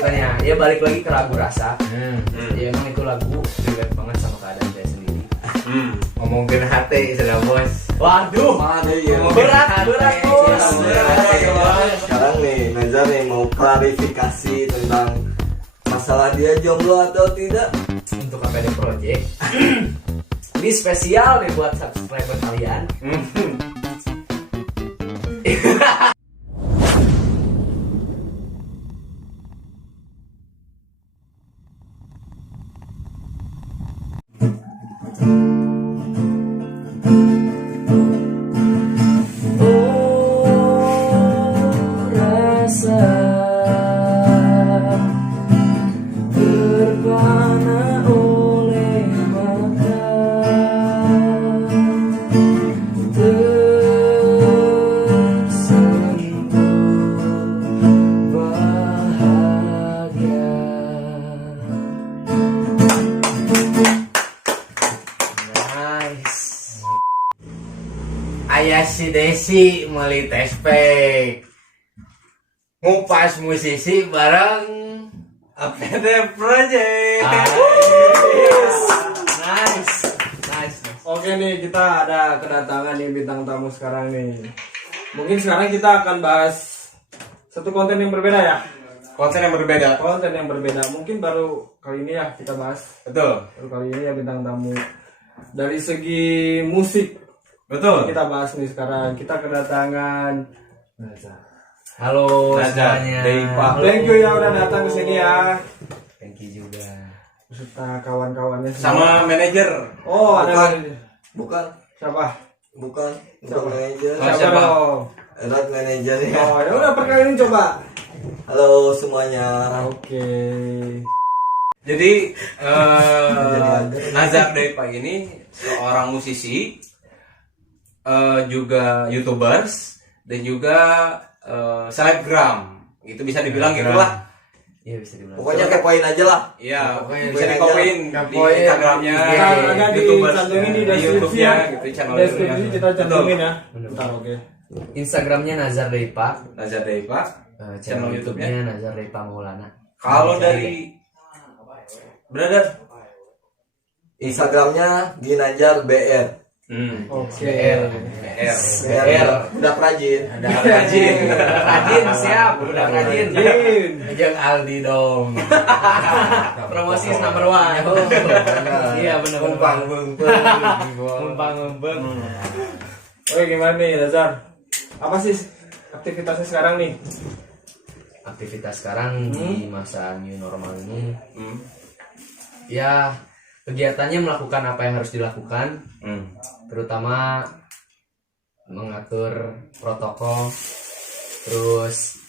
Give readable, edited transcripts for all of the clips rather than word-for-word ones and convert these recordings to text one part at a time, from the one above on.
ceritanya. Ya balik lagi ke lagu Rasa. Ya emang itu lagu relate banget sama keadaan saya sendiri. Ngomongin hati sudah bos. Waduh, berat bos. Sekarang nih Nazar nih mau klarifikasi tentang masalah dia jomblo atau tidak. Untuk APD Project. Ini spesial nih buat subscriber kalian. Ayah si Desi meuli tespek ngupas musisi bareng APD Project. Nice. Oke nih, kita ada kedatangan nih bintang tamu sekarang nih. Mungkin sekarang kita akan bahas satu konten yang berbeda ya. Konten yang berbeda. Konten yang berbeda. Mungkin baru kali ini ya kita bahas. Betul. Baru kali ini ya bintang tamu. Dari segi musik Betul. kita bahas nih sekarang. Kita kedatangan Nazar. Halo Nazar semuanya. Deipa. Thank you ya udah datang ke sini ya. Thank you juga. Beserta kawan-kawannya Sama manajer. Oh, ada Bukan, siapa? bukan Siapa? manajer. Oh, Siapa siapa? dong? Erat manajer ya. Oh, ya udah perkenalin coba. Halo semuanya. Oke. Jadi ada. Nazar Deipa ini seorang musisi, juga YouTubers dan juga selebgram. Itu bisa dibilang gitulah. Iya bisa dibilang. Pokoknya kepoin aja lah. Iya, Pokoknya bisa dikopiin di Kepoin. Instagramnya, Iya, Ada di YouTubers, cantumin di di deskripsi YouTube-nya, ya. gitu channel Deskripsi YouTube-nya. kita cantumin Betul. ya. Bener. Bentar, oke. Instagramnya Nazar Deipa. Nazar Deipa. Channel YouTube-nya Nazar Deipa Maulana. Kalau Cari dari brother, Instagramnya Ginajar BR. Oke. BR. BR, Udah rajin. ada rajin. Rajin siap, udah rajin. Jin. Ajak Aldi dong. Promosi number one. Iya benar. Numpang Mumpang. Oke, gimana nih Nazar? Apa sih aktivitasnya sekarang nih? Aktivitas sekarang di masa new normal ini, ya kegiatannya melakukan apa yang harus dilakukan, terutama mengatur protokol. Terus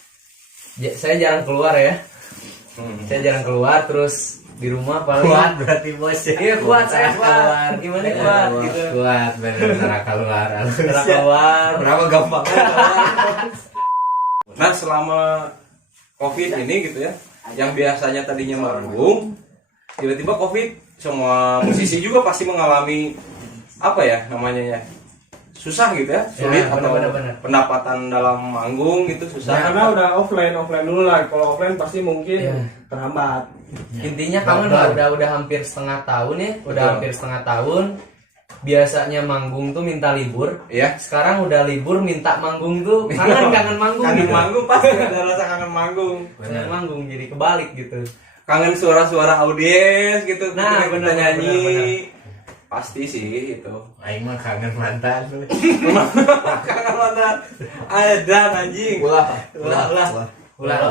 saya jarang keluar ya. Saya jarang keluar, terus di rumah paling Kuat berarti bos. Iya kuat, saya kuat. Gimana kuat gitu. Kuat benar keluar. Cara keluar. Berapa gampang. Nah, selama Covid ini gitu ya, yang biasanya tadinya manggung, tiba-tiba Covid, semua musisi juga pasti mengalami apa ya namanya ya, susah gitu ya, sulit Ya, atau benar. pendapatan dalam manggung gitu Nah, susah. karena udah offline dulu lah. Kalau offline pasti mungkin Iya. terhambat. Intinya kamu udah hampir setengah tahun ya, udah Betul. hampir setengah tahun. Biasanya manggung tuh minta libur, Ya, sekarang udah libur minta manggung tuh kangen manggung kangen gitu. manggung pasti ada rasa kangen manggung. Kangen manggung jadi kebalik gitu. Kangen suara-suara audiens gitu Nah, ketika kita benar, nyanyi. benar. Pasti sih itu. Aing mah kangen mantan. Kangen mantan. Ada anjing. Ulah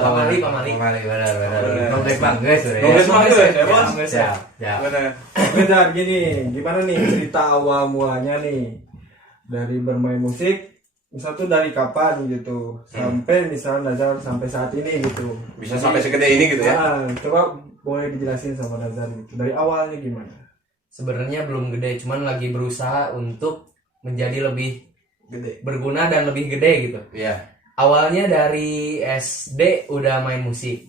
pamali. Benar. Benar. Nongkrong bangges udah. Nongkrong bangges, ya, Bos? Siap. Benar. Bentar gini, gimana nih cerita awal mulanya nih dari bermain musik, misal tuh dari kapan gitu, sampai misalnya Nazar sampai saat ini gitu. Bisa sampai segede ini gitu ya. Nah, coba boleh dijelasin sama Nazar gitu. Dari awalnya gimana? Sebenarnya belum gede, cuman lagi berusaha untuk menjadi lebih Gede. berguna dan lebih gede gitu. Iya. Awalnya dari SD udah main musik.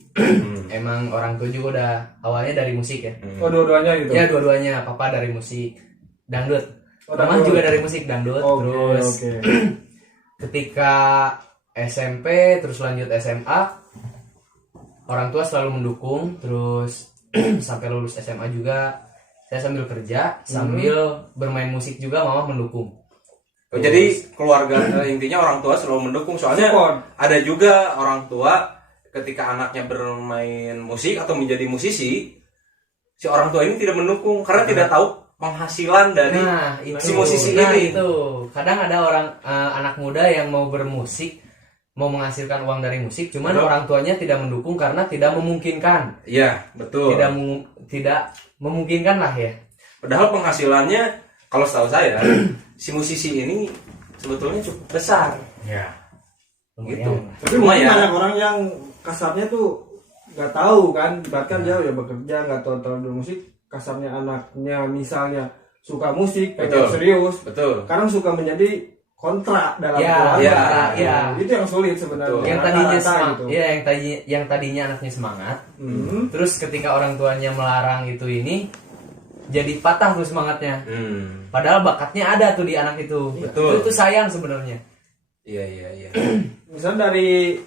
Emang orang tua juga udah awalnya dari musik ya. Oh, dua-duanya gitu. Ya dua-duanya, papa dari musik dangdut. Oh, Mama dangdut. juga dari musik dangdut. Oke, Terus oke. ketika SMP terus lanjut SMA orang tua selalu mendukung, terus sampai lulus SMA juga saya sambil kerja sambil bermain musik juga mama mendukung. Oh, jadi keluarga intinya orang tua selalu mendukung, soalnya Support. ada juga orang tua ketika anaknya bermain musik atau menjadi musisi, si orang tua ini tidak mendukung karena tidak tahu penghasilan dari si musisi ini. Itu kadang ada orang anak muda yang mau bermusik, mau menghasilkan uang dari musik, cuman orang tuanya tidak mendukung karena tidak memungkinkan. Iya, betul. Tidak memungkinkan lah ya. Padahal penghasilannya kalau setahu saya si musisi ini sebetulnya cukup besar. Ya. Gitu. Tapi mungkin banyak orang yang kasarnya tuh nggak tahu kan, bahkan dia udah bekerja nggak tahu musik, kasarnya anaknya misalnya suka musik, pengen serius, Betul. sekarang suka menjadi kontra dalam Ya, keluarga. ya. Itu yang sulit sebenarnya. Betul. Yang tadinya Rata-rata semangat, gitu. yang tadinya anaknya semangat, Hmm. terus ketika orang tuanya melarang ini jadi patah tuh semangatnya. Padahal bakatnya ada tuh di anak itu. Betul. Itu sayang sebenarnya. Iya. Misal dari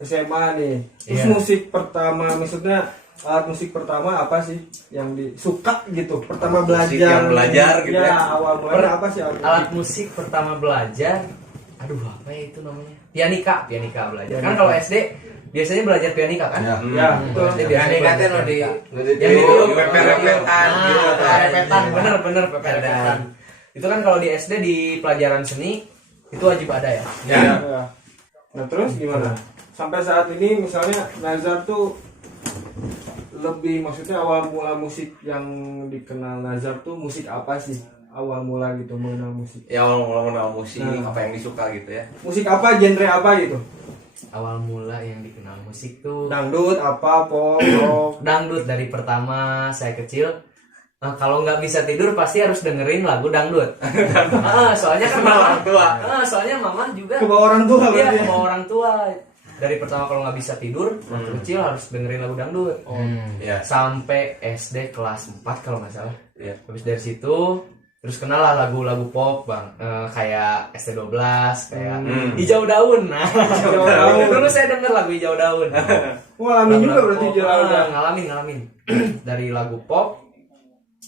SMA nih, terus Iya. musik pertama, maksudnya alat musik pertama apa sih yang disuka gitu? Pertama Musik belajar, yang belajar gitu ya, ya. awal mulanya apa sih Alat musik pertama belajar, aduh apa ya itu namanya? Pianika belajar. Kan kalau SD biasanya belajar pianika kan? Ya. Ya, betul. SD biasanya Pianika belajar tuh di pianika. Yang itu pepet-pepetan gitu. Pepet-pepetan, bener pepet-pepetan. Itu kan kalau di SD di pelajaran seni itu wajib ada ya. Ya. Ya. Nah terus gimana? Sampai saat ini misalnya Nazar tuh lebih, maksudnya awal mula musik yang dikenal Nazar tuh musik apa sih? Awal mula gitu mengenal musik. Ya mengenal musik, Nah. apa yang disuka gitu ya. Musik apa, genre apa gitu? Awal mula yang dikenal musik tuh Dangdut, apa, pop, rock. dangdut dari pertama saya kecil. Nah, kalau nggak bisa tidur pasti harus dengerin lagu dangdut. Soalnya kan mama tua. soalnya mama juga Ke bawah orang tua iya berarti. sama orang tua. Dari pertama kalau nggak bisa tidur waktu kecil harus dengerin lagu dangdut. Ya. Sampai SD kelas 4 kalau nggak salah. Iya. Habis dari situ terus kenal lah lagu-lagu pop bang. Kayak ST12, kayak Hijau Daun. Nah, Hijau Daun. dulu saya denger lagu Hijau Daun. Ngalamin juga Lagu-lagu berarti pop. jalan. Ngalamin. Dari lagu pop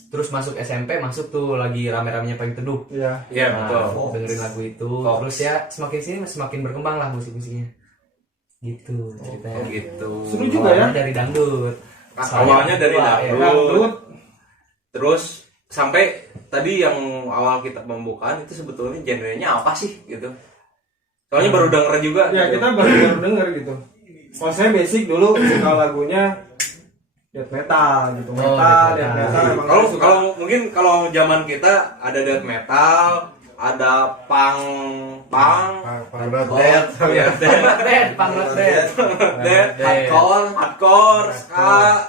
terus masuk SMP, masuk tuh lagi rame-ramenya Payung Teduh. Iya. Iya, Nah, betul. dengerin lagu itu. Fox. Terus ya semakin sini semakin berkembang lah musik-musiknya. Gitu ceritanya. Oh, gitu. Seru juga ya. Awalnya dari dangdut. Awalnya dari Wah, ya. dangdut. Terus sampai tadi yang awal kita pembukaan itu sebetulnya genrenya apa sih gitu. Soalnya baru denger juga. Ya gitu. kita baru denger gitu. Kalau saya basic dulu suka lagunya death metal gitu. Metal, death metal. Emang Kalau saya suka. kalau mungkin kalau zaman kita ada death metal, ada punk, Dead. ya, Dead, punk rock dead. death, hardcore, ska,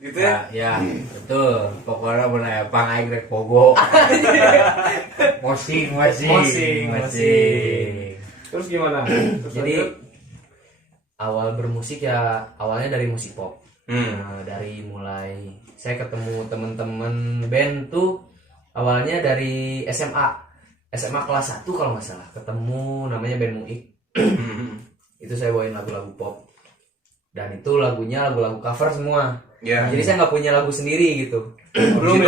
gitu ya. Ya, betul. Pokoknya benar pangai grek pogo. Mosing. Terus gimana? Terus Jadi lanjut. awal bermusik ya awalnya dari musik pop. Hmm. Nah, dari mulai saya ketemu temen-temen band tuh awalnya dari SMA kelas 1 kalau nggak salah, ketemu namanya band Muik. Itu saya bawain lagu-lagu pop dan itu lagunya lagu-lagu cover semua. Ya. Jadi saya nggak punya lagu sendiri gitu. belum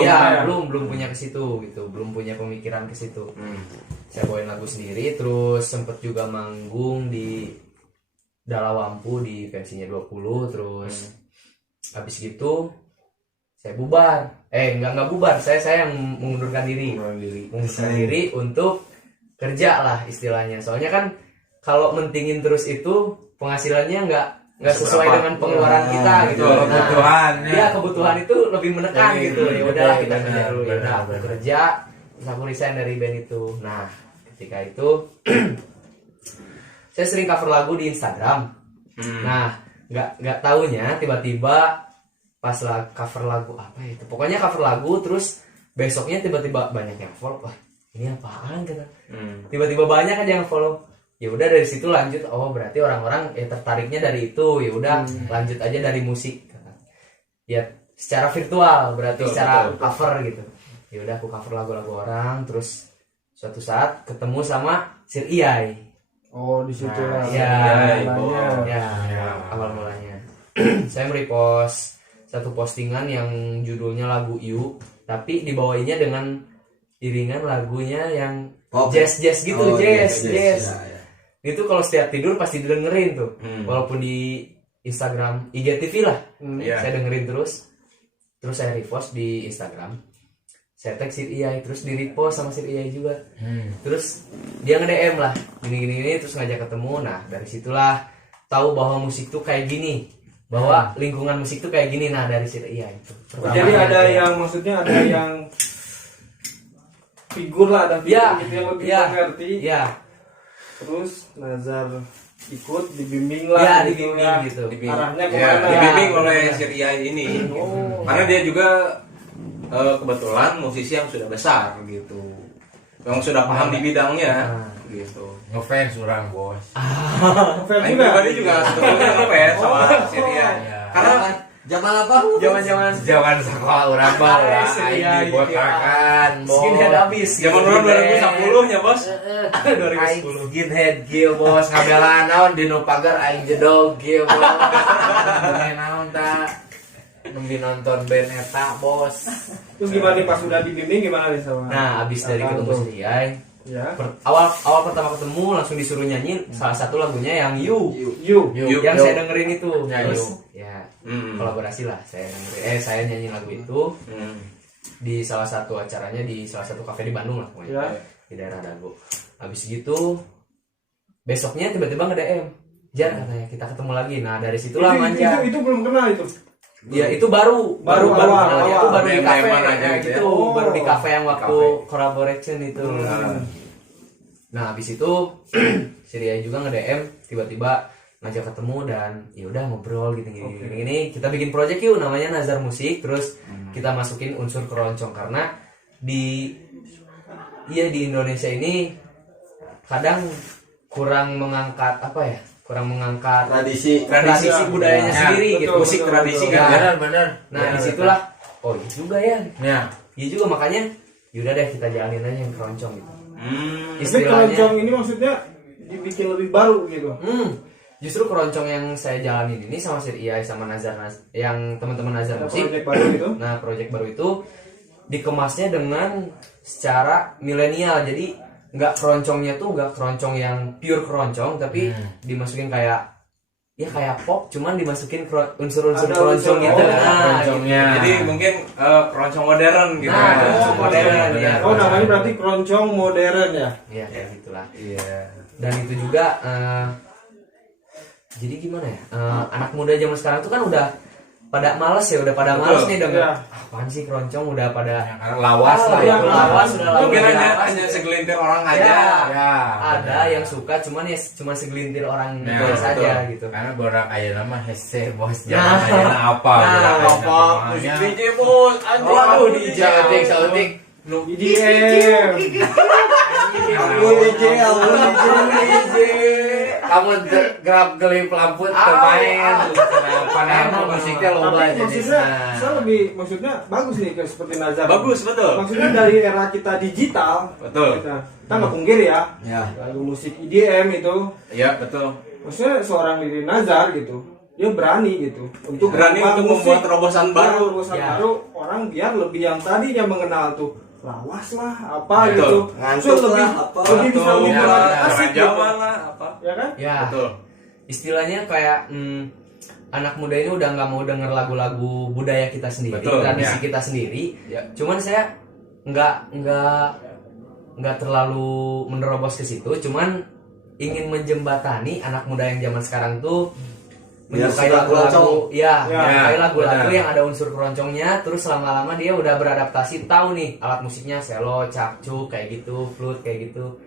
Ya, ya. belum punya ke situ gitu, belum punya pemikiran ke situ. Hmm. Saya bawain lagu sendiri, terus sempet juga manggung di Dalawampu di pensinya 20, terus habis gitu saya bubar. Nggak bubar, saya yang mengundurkan diri. Mengundurkan diri untuk kerja lah istilahnya. Soalnya kan kalau mentingin terus itu penghasilannya nggak sesuai Seberapa. dengan pengeluaran kita gitu. betul, kebutuhan, ya. Iya, kebutuhan itu lebih menekan Lebih gitu. Ya udahlah kita benar, kerja dulu. Ya udah benar, aku benar. kerja, terus aku resign dari band itu. Nah, ketika itu saya sering cover lagu di Instagram. Nah, nggak taunya tiba-tiba pas cover lagu apa ya itu, pokoknya cover lagu terus besoknya tiba-tiba banyak yang follow. Wah, ini apaan kata. Tiba-tiba banyak aja yang follow. Ya udah dari situ lanjut, oh berarti orang-orang ya tertariknya dari itu. Ya udah lanjut aja dari musik. Ya secara virtual berarti Betul, secara betul. cover gitu. Ya udah aku cover lagu-lagu orang, terus suatu saat ketemu sama Sir Iyai. Oh di situ lah. Ya, Mulanya. ya, awal mulanya. saya merepost satu postingan yang judulnya lagu You, tapi dibawainnya dengan iringan lagunya yang Pop. jazz gitu, Oh, jazz. Ya, ya. Itu kalau setiap tidur pasti didengerin tuh, walaupun di Instagram IGTV lah, Iya. saya dengerin terus saya repost di Instagram, saya tag Sir Iyai, terus di repost sama Sir Iyai juga, terus dia nge-DM lah gini, terus ngajak ketemu. Nah dari situlah tahu bahwa musik tuh kayak gini, bahwa lingkungan musik tuh kayak gini. Nah dari Sir Iyai itu Jadi ada yang maksudnya ada yang figur lah, ada figur ya, gitu yang lebih ya, mengerti. ya, Terus Nazar ikut dibimbing lah, ya, gitu dibimbing ya. gitu. Arahnya Ya, kemana? dibimbing Ya, oleh benar. Sir Iyai ini. Oh. Karena dia juga kebetulan musisi yang sudah besar gitu. Yang sudah paham di bidangnya gitu. Ngefans orang bos. Fair Aing juga. pribadi juga sebetulnya ngefans sama Sir Iyai. Iya. Karena Zaman apa? Zaman Jangan sekolah orang bal lah. Sir Aing Iyai, dibotakan bos. skinhead abis. zaman tahun 2010 nya, Bos. Aing skinhead kieu bos, ngabela naon di nu pagar aing jedog kieu bos. Bener naon ta? Nembi nonton band eta bos. Terus gimana nih pas sudah dibimbing gimana nih sama? Nah abis dari Apaan ketemu tuh? Sir Iyai, Ya. awal pertama ketemu langsung disuruh nyanyi salah satu lagunya yang You, You. Yuk, yang yuk. saya dengerin itu. Ya, Terus You. ya Hmm. kolaborasi lah, saya nyanyi lagu itu Hmm. di salah satu acaranya di salah satu kafe di Bandung lah pokoknya, Ya. di daerah Dago. Abis gitu besoknya tiba-tiba nge-DM, Jar katanya kita ketemu lagi. Nah dari situlah manja. Itu belum kenal itu. Ya itu baru Baru awal, kenal dia. Itu awal. baru di kafe Main-main aja ya, gitu ya. gitu. Oh. Baru di kafe yang waktu Kafe. collaboration itu. Nah habis itu Sir Iyai juga nge-DM, tiba-tiba ngajak ketemu dan ya udah ngobrol gini, kita bikin project yuk namanya Nazar Musik. Terus kita masukin unsur keroncong karena di Indonesia ini kadang kurang mengangkat Tradisi. tradisi budayanya Ya, sendiri betul, gitu. Musik betul, tradisi betul. kan. Bener bener. Nah disitulah oh iya juga ya, Ya. iya juga makanya yaudah deh kita jalanin aja yang keroncong gitu. Hmm. Tapi Istilahnya keroncong ini maksudnya dibikin lebih baru gitu. Justru keroncong yang saya jalanin ini sama Sir Iyai sama Nazar yang teman-teman Nazar Ada Musik. proyek baru gitu. Nah project baru itu dikemasnya dengan secara milenial, jadi nggak keroncongnya tuh nggak keroncong yang pure keroncong, tapi dimasukin kayak pop, cuman dimasukin unsur-unsur Ada keroncong unsur- gitu. oh, Nah, keroncongnya. Jadi mungkin keroncong modern gitu. Nah, ya. keroncong modern, ya. Oh namanya berarti keroncong modern ya. ya kayak gitulah. Iya. Dan itu juga jadi gimana ya, anak muda zaman sekarang tuh kan udah pada males ya, udah pada males nih denger Iya. apaan sih keroncong, udah pada Karena lawas lah ya, itu. lawas sudah lawas. Mungkin Lawas. hanya segelintir orang aja. Ya, Ya. ada yang suka cuman ya cuma segelintir orang Ya, biasa betul. aja gitu. Karena borak aja nama hese bos, Nah. jangan aja apa. Nah, borak aja Apa? nama Musik namanya. DJ bos. Anjing. Waduh, Aduh, DJ. Sautik. IDM. Awal DJ. Kamu gerap gelip lampu termain. Kenapa nama musiknya loba Tapi jadi. maksudnya saya lebih maksudnya bagus nih kayak seperti Nazar. Bagus betul. Maksudnya dari era kita digital. Betul. Kita nggak pungkiri ya. Ya. Lagu musik IDM itu. Iya betul. Maksudnya seorang diri Nazar gitu. Dia berani gitu untuk Berani mengubah untuk musik. membuat terobosan baru. Terobosan Ya. baru orang biar lebih yang tadinya mengenal tuh lawas lah apa Betul. gitu. Ngantuk So, lebih lah, apa. lebih bisa Betul. lebih Ya, asik orang gitu. Jawa lah apa. Ya kan? Ya, Betul. istilahnya kayak anak muda ini udah nggak mau denger lagu-lagu budaya kita sendiri, Betul, tradisi ya. kita sendiri. Ya. Cuman saya nggak terlalu menerobos ke situ, cuman ingin menjembatani anak muda yang zaman sekarang tuh Biar menyukai suka lagu-lagu, keroncong. ya, Ya, menyukai lagu-lagu benar. yang ada unsur keroncongnya. Terus lama-lama dia udah beradaptasi, tahu nih alat musiknya cello, cakcuk kayak gitu, flute kayak gitu,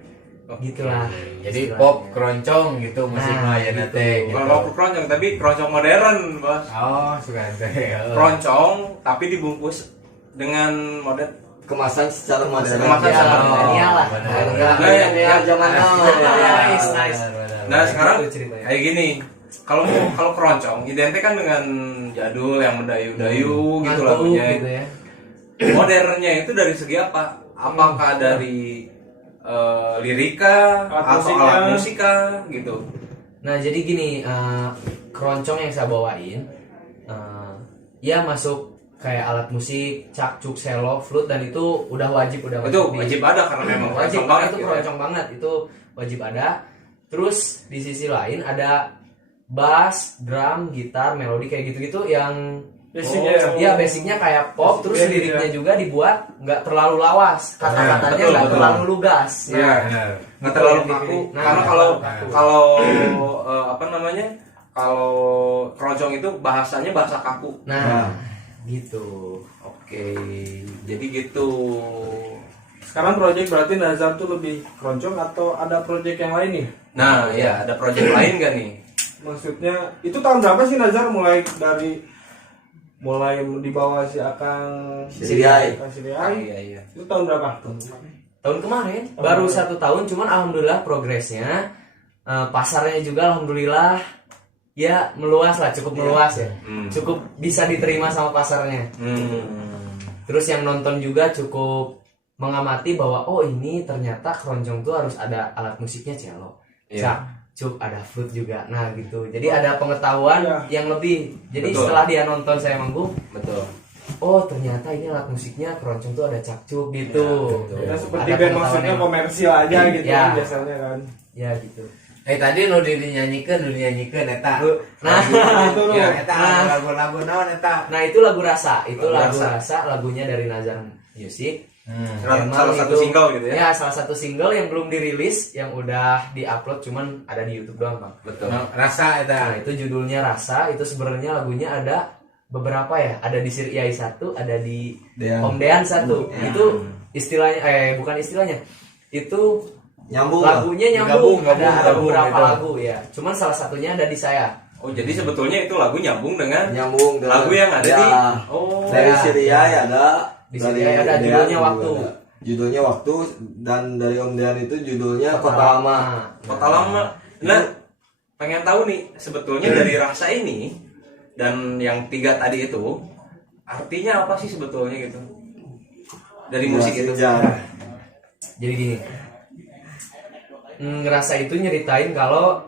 gitulah. Jadi istilahnya. pop keroncong gitu musik Nah, Melayu gitu. teh gitu. Kalau keroncong tapi keroncong modern bos. Oh, suka teh. Keroncong tapi dibungkus dengan model Kemasan secara modern. Kemasan Ya, secara milenial lah. Benar. Milenial zaman now. Nice, nice. Nah sekarang Gitu ceritanya. kayak gini. Kalau keroncong identik kan dengan jadul yang mendayu-dayu gitu Ngantuk lagunya. gitu ya. Modernnya itu dari segi apa? Apakah dari lirika Alat atau musiknya. alat musika gitu? Nah jadi gini, keroncong yang saya bawain ya masuk kayak alat musik, cakcuk, cello, flute, dan itu udah wajib Itu masuk wajib ada karena memang wajib keroncong banget itu gitu ya. keroncong banget, itu wajib ada. Terus di sisi lain ada bass, drum, gitar, melodi kayak gitu-gitu yang Basicnya ya basicnya kayak pop, terus Basic liriknya ya. juga dibuat nggak terlalu lawas, kata-katanya betul, nggak betul. terlalu lugas. Iya, nggak terlalu kaku. Nah, Karena nggak kalau terlalu kaku. kalau apa namanya, kalau keroncong itu bahasanya bahasa kaku. Nah, gitu. Oke, jadi gitu. Sekarang project berarti Nazar tuh lebih keroncong atau ada project yang lain nih? Nah, ya ada project lain gak nih? Maksudnya itu tahun berapa sih Nazar mulai dibawa si Akang Siriai. Akang Siriai? Iya, iya. Itu tahun berapa? Tahun kemarin baru 1 tahun, cuman alhamdulillah progresnya, pasarnya juga alhamdulillah ya meluas lah, cukup meluas ya, cukup bisa diterima sama pasarnya. Terus yang nonton juga cukup mengamati bahwa oh ini ternyata keroncong tuh harus ada alat musiknya cello, Iya. cuk, ada flute juga. Nah gitu, jadi ada pengetahuan Iya. yang lebih. Jadi Betul. setelah dia nonton saya manggung, Betul. oh ternyata ini alat musiknya keroncong tuh ada cakcuk gitu. betul. Ya seperti Ada band pengetahuan maksudnya yang- komersil aja gitu Ya. kan biasanya kan. Ya gitu. Tadi nu dinyanyikan eta. Nah, Itu loh. Ya eta Nah. lagu-lagu naon eta? nah itu lagu Rasa, itu Lagu lagu Rasa. Rasa, lagunya dari Nazar Music. Salah Emang satu itu- single gitu ya. Ya, salah satu single yang belum dirilis, yang udah diupload cuman ada di YouTube doang, Bang. Betul. Nah, rasa Nah, eta. itu judulnya Rasa, itu sebenarnya lagunya ada beberapa ya, ada di Sir Iyai 1, ada di Dean. Om Dean 1. Itu istilahnya bukan istilahnya. Itu Nyambung lah. lagunya nyambung, Gabung, ada gabung, beberapa gitu. lagu ya. Cuman salah satunya ada di saya. Oh, jadi sebetulnya itu lagu nyambung dengan Nyambung dengan lagu yang ada ya, di Oh. dari Ya. Siriai ada, Di dari Siriai ada, Dean judulnya juga Waktu. ada. Judulnya Waktu, dan dari Om Dean itu judulnya Kota Lama. Kota Lama. Nah, pengen tahu nih sebetulnya dari rasa ini dan yang 3 tadi itu artinya apa sih sebetulnya gitu? Dari musik itu. Sejarah. Jadi gini, ngerasa itu nyeritain kalau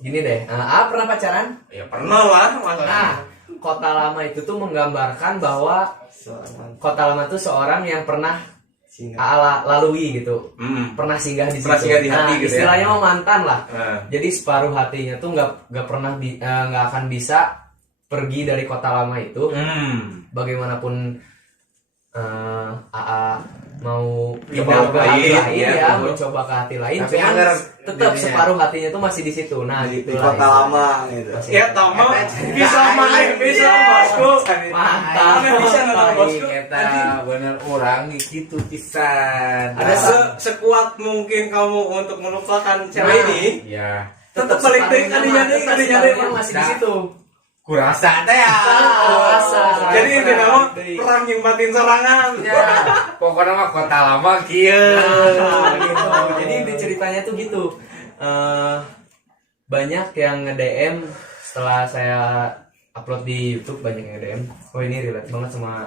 gini deh, pernah pacaran? Ya pernah lah, Mas. Nah, Kota Lama itu tuh menggambarkan bahwa Kota Lama tuh seorang yang pernah lalui gitu, pernah singgah di situ. Pernah singgah di hati gitu ya. Istilahnya mau mantan lah. Nah. Jadi separuh hatinya tuh nggak pernah nggak akan bisa pergi dari Kota Lama itu. Bagaimanapun AA mau pindah ke hati lain ya, betul. mencoba ke hati lain, Tapi cuman agar tetap dirinya- separuh hatinya tuh masih di situ. Nah, di gitu Kota Lama gitu. Ya tama bisa main bisa bosku. Mantap. Bisa nggak bosku? Eta bener orang nih gitu pisan. Ada Sekuat mungkin kamu untuk melupakan cewek Nah. ini, Ya. tetap balik deh kadinya deh, kadinya deh. Masih di Nah. situ. kurasa teh ya. Kurasa. Jadi ini nama perang nyumbatin serangan. Ya, pokoknya mah Kota Lama kieu. Nah, gitu. Jadi di ceritanya tuh gitu. Banyak yang nge-DM setelah saya upload di YouTube, banyak yang nge-DM. Oh ini relate banget sama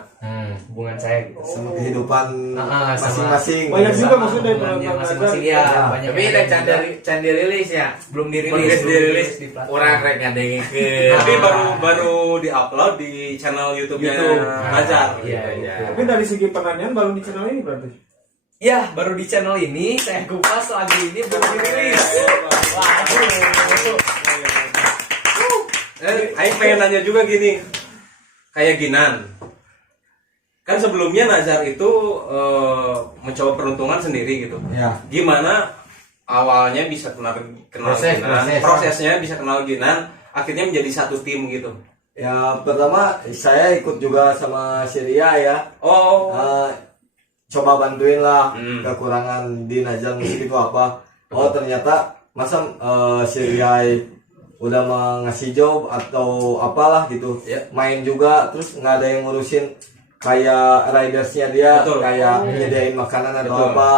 hubungan saya gitu. Sama kehidupan sama- masing-masing. Banyak juga Sama maksudnya hubungannya penonton masing-masing Nazar. ya. Banyak Tapi yang udah nge-DM can dirilis ya. belum dirilis, Belum dirilis di platform. orang rek ngadengikeun. Tapi baru di-upload di channel YouTube-nya YouTube. Nazar. Iya, Iya. gitu. Tapi dari segi penanyaan baru di channel ini berarti. Ya, baru di channel ini saya kupas lagu ini belum dirilis. Waduh. Aing pengen nanya juga gini, kayak Ginan, kan sebelumnya Nazar itu mencoba peruntungan sendiri gitu. Ya. Gimana awalnya bisa kenal Ginan, prosesnya bisa kenal Ginan, akhirnya menjadi satu tim gitu. Ya pertama saya ikut juga sama Syria ya. Oh, Coba bantuin lah Hmm. kekurangan di Nazar Musik itu apa. Oh ternyata masa Syria udah ngasih job atau apalah gitu, Ya. main juga terus nggak ada yang ngurusin kayak ridersnya dia. Betul. Kayak nyediain makanan atau Betul. apa,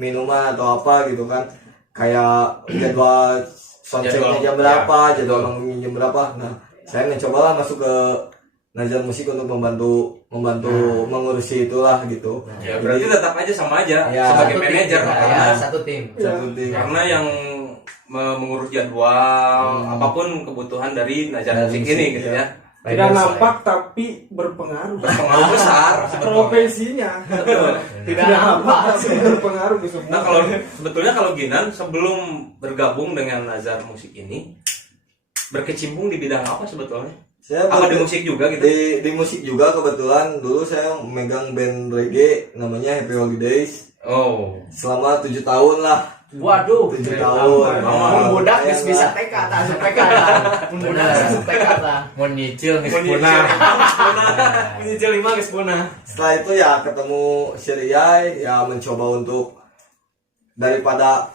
minuman atau apa gitu kan, kayak jadwal soundchecknya jam berapa, jadwal manggungnya jam berapa. Nah saya mencobalah masuk ke Nazar Musik untuk membantu mengurusi itulah gitu. ya berarti tetap aja sama aja Ya. sebagai Satu tim, manajer ya, karena satu tim. Satu tim. karena yang mengurus jadwal apapun kebutuhan dari Nazar Nazar Musik Musik, ini gitu ya. ya. Tidak nampak tapi berpengaruh. Berpengaruh besar sebetulnya. Profesinya tidak nampak tapi berpengaruh ke semua. Nah kalau sebetulnya kalau Ginan sebelum bergabung dengan Nazar Musik ini berkecimpung di bidang apa sebetulnya? Saya Apa di musik juga gitu? di musik juga kebetulan. Dulu saya megang band reggae namanya Happy Holidays Oh. selama 7 tahun lah. Waduh, 7 tahun. Mau budak Lumayan bisa lah. TK tak asup TK lah. Mun budak asup TK lah. Mau nyicil nih Mun punah. Menyicil 5 geus punah. Setelah itu ya ketemu Syriai, ya mencoba untuk daripada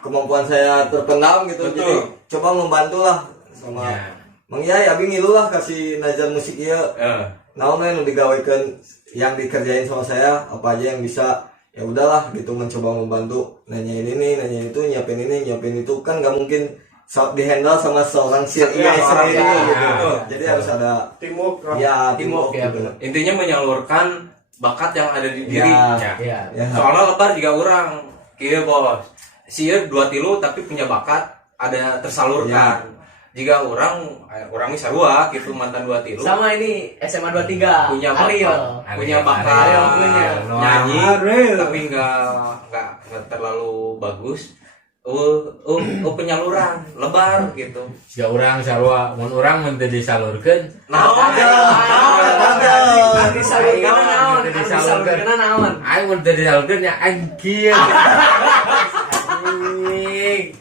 kemampuan saya terpendam gitu. Betul. Jadi coba membantu lah sama Ya. Mang Yai, abi ngilu lah kasih Nazar Musik ieu. Naon we nu digawekeun yang dikerjain sama saya, apa aja yang bisa, ya udahlah gitu, mencoba membantu, nanyain ini nanya itu, nyiapin itu, kan nggak mungkin dihandle sama seorang Syriai sendiri ya, gitu. betul. Jadi harus ada Teamwork. Teamwork, ya, gitu. benar. Intinya menyalurkan bakat yang ada di diri. Ya. Iya. Ya. Soalnya lebar juga orang, kieu bos. Sieun 2 tilu tapi punya bakat ada tersalurkan. Jika orang ini sarua gitu mantan 2 tilu. Sama ini SMA 23. Punya bakat, Ariel. punya bakat Ariel punya. nyanyi, Ariel. tapi nggak terlalu bagus. Penyaluran lebar gitu. Jika orang sarua, mun orang mun teu disalurkeun, Disalurkeun naon? Disalurkeun naon? aing mun teu disalurkeun ya anjir. Anjing.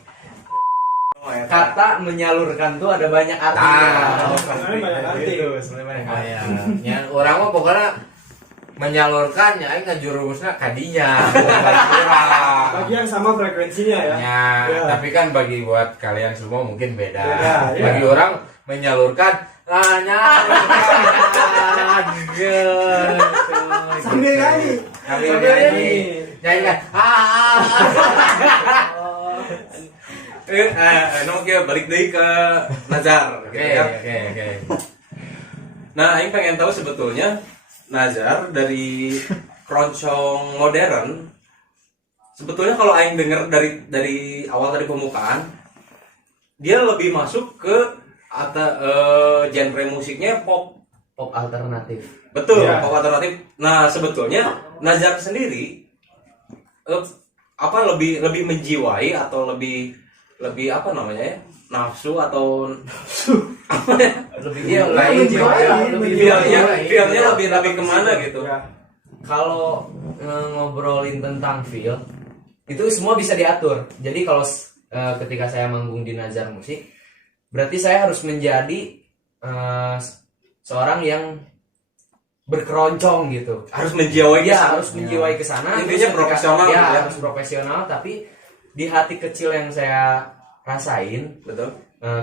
Kata menyalurkan tuh ada banyak artinya. Sebenarnya banyak arti. Sebenarnya banyak arti. Aya, nya urang mah pokoknya menyalurkan ya aing ngajurusna ka dinya. Bagi yang sama frekuensinya ya. Ya, Ya. tapi kan bagi buat kalian semua mungkin beda. Beda, ya. Bagi orang menyalurkan gitu. Sambil nyanyi. Sambil nyanyi. Nyanyi kan. Balik deui ke Nazar gitu Oke, ya. oke. Nah, Aing pengen tahu sebetulnya Nazar dari keroncong modern. Sebetulnya kalau Aing denger dari awal dari pembukaan, dia lebih masuk ke genre musiknya pop. Pop alternatif. Betul, Iya. pop alternatif. Nah, sebetulnya Nazar sendiri lebih menjiwai atau lebih apa namanya ya? Nafsu atau Lebih dia lain, feelnya lebih kemana gitu. Ya. Kalau ngobrolin tentang feel itu semua bisa diatur. Jadi kalau ketika saya manggung di Nazar Musik, berarti saya harus menjadi seorang yang berkeroncong gitu. Harus menjiwai Ya kesana. harus menjiwai ke sana. Intinya Terus ketika- profesional ya, gitu ya. harus profesional, tapi di hati kecil yang saya rasain Betul.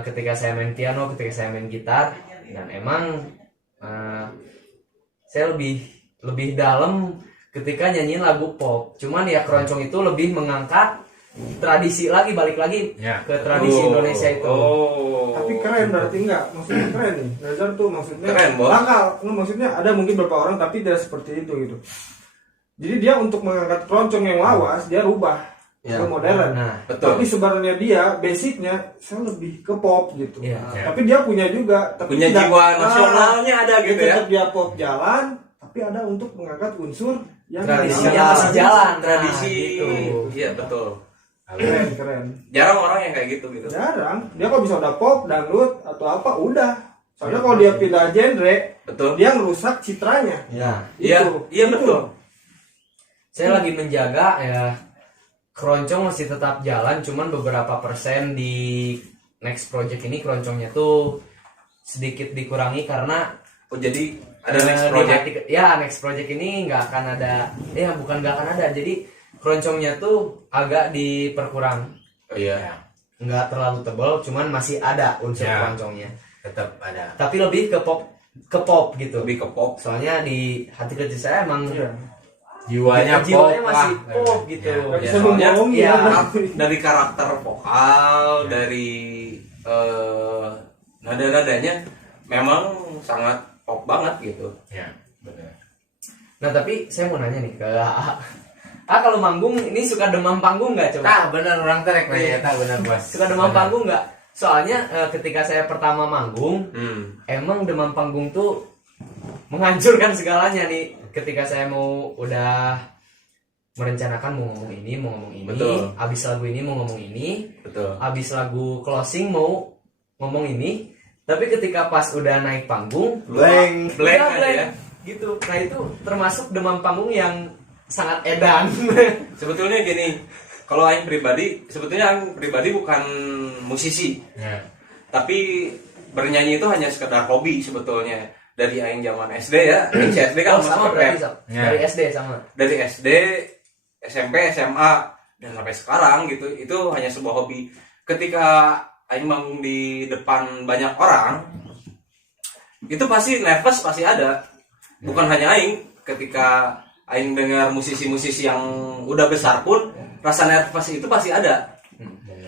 ketika saya main piano, ketika saya main gitar, dan emang saya lebih dalam ketika nyanyiin lagu pop. Cuman ya keroncong itu lebih mengangkat tradisi lagi, balik lagi Ya. ke tradisi Indonesia itu. Oh. Tapi keren berarti enggak? Maksudnya keren nih. Nazar tuh maksudnya Keren, Bos. langka. Nggak, maksudnya ada mungkin beberapa orang tapi tidak seperti itu gitu. Jadi dia untuk mengangkat keroncong yang lawas, dia rubah Ya. ke modern. Nah, Betul. Tapi sebenarnya dia basicnya saya lebih ke pop gitu. Iya. Tapi dia punya juga, tapi Punya tidak- jiwa nasionalnya ada dia gitu ya. tetap dia pop jalan, tapi ada untuk mengangkat unsur yang tradisinya tradisional. masih jalan. Tradisi. Nah, gitu. Iya, betul. Keren. Jarang orang yang kayak gitu. Jarang. Dia kok bisa udah pop, dangdut atau apa udah. Soalnya kalau dia pindah genre, Betul. dia ngerusak citranya. Ya. Iya, Itu. iya Itu. betul. Saya lagi menjaga ya keroncong masih tetap jalan, cuman beberapa persen di next project ini keroncongnya tuh sedikit dikurangi karena Oh, jadi ada next di project. hati- ya next project ini nggak akan ada, ya bukan nggak akan ada, jadi keroncongnya tuh agak diperkurang, Oh iya. nggak terlalu tebal, cuman masih ada unsur Ya. keroncongnya, Tetap ada. tapi lebih ke pop gitu. Lebih ke pop. Soalnya di hati kecil saya emang Iya. Jiwanya jiwanya pop masih lah. pop gitu. Ya. Nggak Ya, bisa soalnya ngomong iya. Dari karakter vokal, dari nada-nadanya memang sangat pop banget gitu. Ya, benar. Nah tapi saya mau nanya nih ke kalau manggung ini suka demam panggung nggak coba? Tah bener orang terek nanya eta bener bos. Suka demam panggung nggak? Soalnya ketika saya pertama manggung, Hmm. emang demam panggung tuh menghancurkan segalanya nih. Ketika saya mau udah merencanakan mau ngomong ini, Betul. abis lagu ini mau ngomong ini, Betul. abis lagu closing mau ngomong ini, tapi ketika pas udah naik panggung, Blank. Blank udah aja blank. ya. Gitu. Nah itu termasuk demam panggung yang sangat edan. Sebetulnya gini, kalau aing pribadi, sebetulnya aing pribadi bukan musisi, Ya. tapi bernyanyi itu hanya sekedar hobi sebetulnya. Dari aing zaman SD ya, aing SD kan Oh, sama masuk berarti rap. Sob. Ya. Dari SD sama. Dari SD, SMP, SMA dan sampai sekarang gitu, itu hanya sebuah hobi. Ketika aing manggung di depan banyak orang, itu pasti nervous pasti ada. Bukan hanya aing, ketika aing dengar musisi-musisi yang udah besar pun rasa nervous itu pasti ada.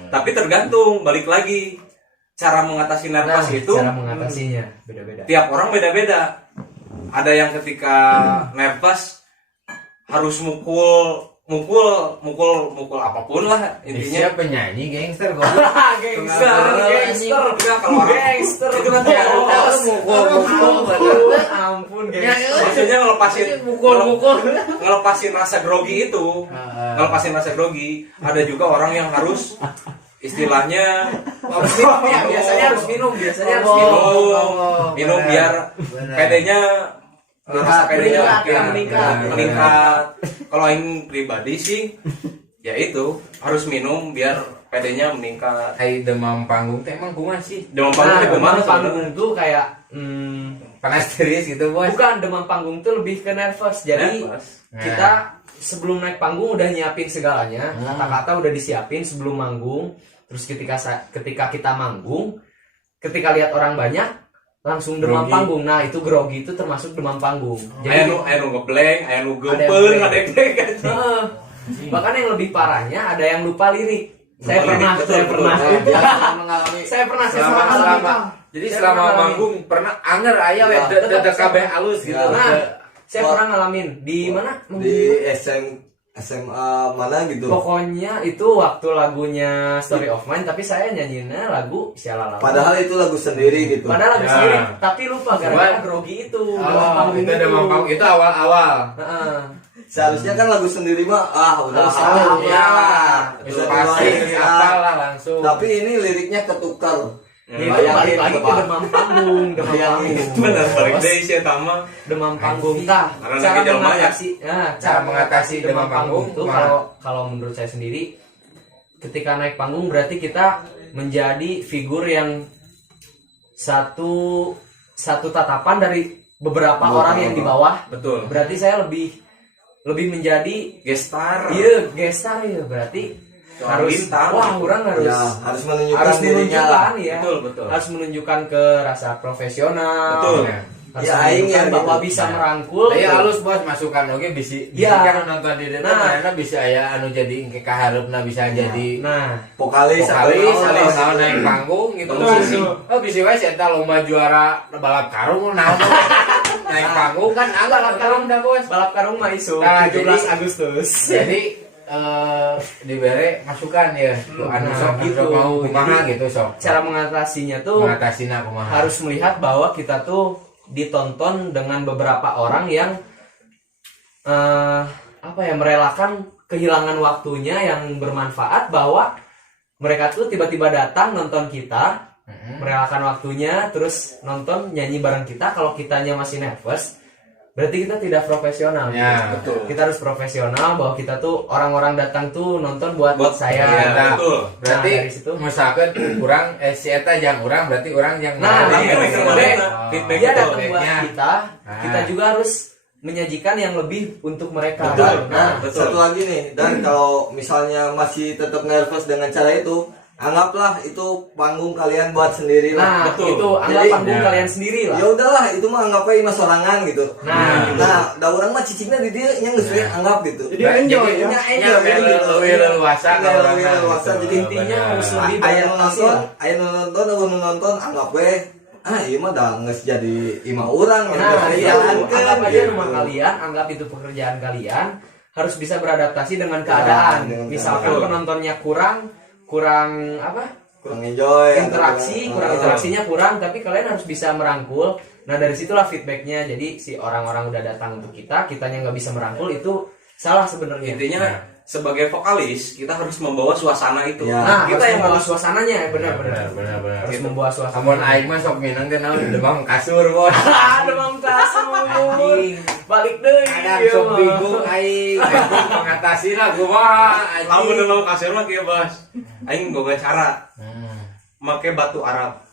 Tapi tergantung, balik lagi cara mengatasi nervous Nah, itu cara mengatasinya beda-beda. tiap orang beda-beda. Ada yang ketika nervous harus mukul apapun lah intinya. Dia penyanyi gangster kok. Gangster, gangster, Enggak, kalau orang gangster. itu kan Ya, harus Ampun, ampun, gangster. maksudnya Mukul. ngelepasin rasa grogi itu. Ngelepasin rasa grogi. Ada juga orang yang harus istilahnya Harus minum ya, biasanya harus minum, minum biar pedenya rasa pedenya meningkat. Kalau aing pribadi sih ya itu harus minum biar pedenya meningkat. Ai demam panggung teh emang kumaha sih? Demam Nah, panggung demam gimana panggung sebenarnya? tuh kayak Panas serius gitu, Bos. bukan demam panggung tuh lebih ke nervous. Jadi Nervous. kita sebelum naik panggung udah nyiapin segalanya, kata-kata udah disiapin sebelum manggung. Terus ketika kita manggung, ketika lihat orang banyak langsung demam Grogi. panggung. Nah, itu grogi itu termasuk demam panggung. Aya nu ngeblank, aya nu Ada yang geupeung, blank. ada yang blank kan. Heeh. Bahkan yang lebih parahnya ada yang lupa lirik. Saya pernah. Saya pernah Jadi Saya selama pernah manggung pernah anger aya we Nah, dede tetap kabeh saya- alus gitu. Nah, saya Wah. pernah ngalamin di mana? Di SMA mana gitu. Pokoknya itu waktu lagunya Story of Mine, tapi saya nyanyinya lagu Sialala. Padahal itu lagu sendiri gitu. Padahal lagu Ya. sendiri, tapi lupa gara-gara Cuman- grogi itu. Oh, itu demam panggung itu awal-awal. Heeh. Seharusnya kan lagu sendiri mah udah Harus hafal. tahu. Ya, Bisa itu pasti dimainin, hafal lah langsung. Tapi ini liriknya ketukar. Itu balik lagi ke demam panggung, demam Bayangin. panggung. Benar balik deui sih eta mah. Demam panggung. Nah, Karena cara lagi jelema ya. mengatasi, Cara mengatasi demam panggung itu kumaha? kalau menurut saya sendiri, ketika naik panggung berarti kita menjadi figur yang satu tatapan dari beberapa orang yang di bawah. Betul. Berarti saya lebih menjadi Gestar. gestar ya, berarti Seorang harus bintang. wah orang harus Ya, harus menunjukkan dirinya lah. menunjukkan ya, Betul. harus menunjukkan ke rasa profesional. Betul. Ya. Harus Ya, aing menunjukkan ya, bahwa gitu. bisa Ya. merangkul. Aya halus, Bos, masukan oge bisi Ya. kan nonton di dieu Nah. manehna bisa aya anu jadi engke kaharepna bisa jadi Nah, Vokalis vokalis, atau atau naon. naon naik panggung gitu. Betul. Oh, bisa wae sih eta lomba juara balap karung naon. Naik panggung kan balap karung dah, Bos. balap karung mah isu Nah, 17 jadi- Agustus. Jadi dibere masukan ya tuh anu Nah, sok gitu. gitu mau kumaha gitu sok Cara mengatasinya tuh mengatasina kumaha harus melihat bahwa kita tuh ditonton dengan beberapa orang yang merelakan kehilangan waktunya yang bermanfaat, bahwa mereka tuh tiba-tiba datang nonton kita, merelakan waktunya terus nonton nyanyi bareng kita. Kalau kitanya masih nervous, berarti kita tidak profesional. Ya, gitu. betul. Kita harus profesional, bahwa kita tuh orang-orang datang tuh nonton buat saya. Ya, Nah, betul. berarti Nah, dari situ. misalkan kurang si eta yang urang berarti urang yang Nah, Iya, itu feedback. feedback. Feedback Dia betul. datang buat Feedbacknya. kita, Nah. kita juga harus menyajikan yang lebih untuk mereka. Betul. Nah, Betul. Satu lagi nih, dan kalau misalnya masih tetap nervous dengan cara itu, anggaplah itu panggung kalian buat sendiri nah lah. Betul. itu anggap Jadi, panggung ya. kalian sendiri lah. Ya udahlah, itu mah anggapnya ima sorangan gitu. Nah, da urang mah cicingna di dieu nya geus we anggap gitu. Jadi enjoy ya. Ya, Ya, enjoy gitu. lebih leluasa Iya, kalau lebih orang leluasa. gitu. Jadi intinya Benar. harus lebih Aya beradaptasi nonton, lah. aya nonton, aku nonton anggap we ieu mah da geus jadi ima urang ya. Nah, geus iya, dijalankeun, anggap aja gitu. rumah kalian, anggap itu pekerjaan kalian, harus bisa beradaptasi dengan keadaan. dengan Misalkan keadaan. penontonnya kurang kurang enjoy interaksi, kurang interaksinya kurang, tapi kalian harus bisa merangkul. Nah dari situlah feedbacknya. Jadi si orang-orang udah datang untuk kita, kitanya nggak bisa merangkul, itu salah sebenarnya. Intinya sebagai vokalis kita harus membawa suasana itu. Ya. Nah, kita kita yang yang membawa harus suasananya, benar-benar. benar. Harus membawa suasana. Amun aing mah sok minang teh naon demam kasur bos. Demam kasur. Balik deui. Kadang sok bingung aing mengatasi lah kumaha anjing. lamun demam kasur mah kieu bos. Aing boga cara make batu Arab.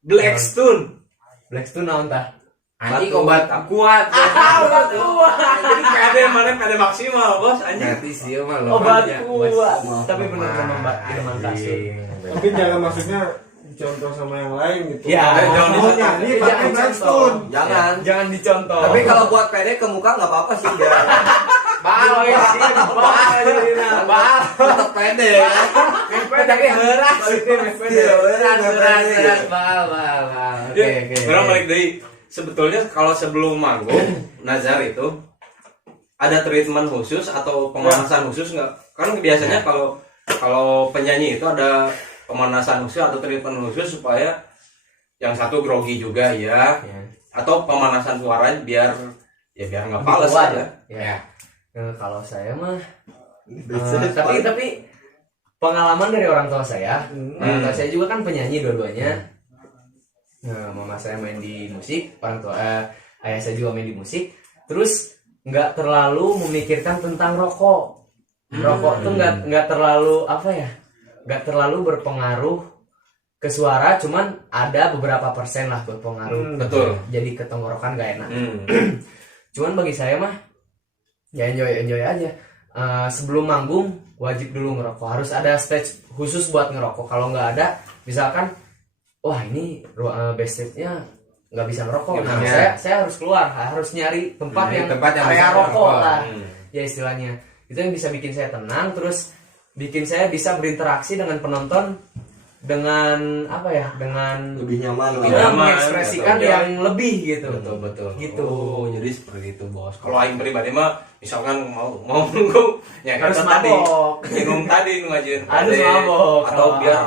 Blackstone. Blackstone naon tah? Anjing Batu. obat kuat. Obat kuat. Jadi pede maksimal bos anjing. Nanti sih mah lo. Obat kuat. Tapi benar demam kasur. Tapi jangan maksudnya dicontoh sama yang lain gitu. Ya, jangan Oh, dicontoh. nyanyi Jangan pakai dicontoh. Blackstone. Jangan dicontoh. tapi kalau buat pede ke muka nggak apa-apa sih ya. bal ya sih, bal. Tetap pede Mepet tapi heuras gitu, mepet. Berat bal. Oke. Orang balik dari sebetulnya kalau sebelum manggung Nazar itu ada treatment khusus atau pemanasan khusus nggak? Kan biasanya kalau penyanyi itu ada pemanasan khusus atau treatment khusus supaya yang satu grogi juga ya, atau pemanasan suara biar nggak fals Kuat. aja. Ya. Kalau saya mah tapi pengalaman dari orang tua saya, orang tua saya juga kan penyanyi dua-duanya. Nah, mama saya main di musik, orang tua ayah saya juga main di musik. Terus nggak terlalu memikirkan tentang rokok. Rokok tuh nggak terlalu nggak terlalu berpengaruh ke suara, cuman ada beberapa persen lah berpengaruh. Betul. Jadi ke tenggorokan nggak enak. Cuman bagi saya mah ya enjoy aja. Sebelum manggung wajib dulu ngerokok, harus ada stage khusus buat ngerokok. Kalau nggak ada, misalkan wah ini backstage-nya nggak bisa ngerokok, nah saya harus keluar, harus nyari tempat yang area bisa rokok ngerokok. lah, ya istilahnya. Itu yang bisa bikin saya tenang, terus bikin saya bisa berinteraksi dengan penonton dengan dengan lebih nyaman Lebih lah. nyaman. mengekspresikan betul. yang lebih gitu. Betul. Gitu. Oh, jadi seperti itu bos. Kalau aing pribadi mah misalkan mau nunggu ya Harus kan tadi mabok. minum tadi nu ngajeun Harus pade, mabok. atau Kalau- biar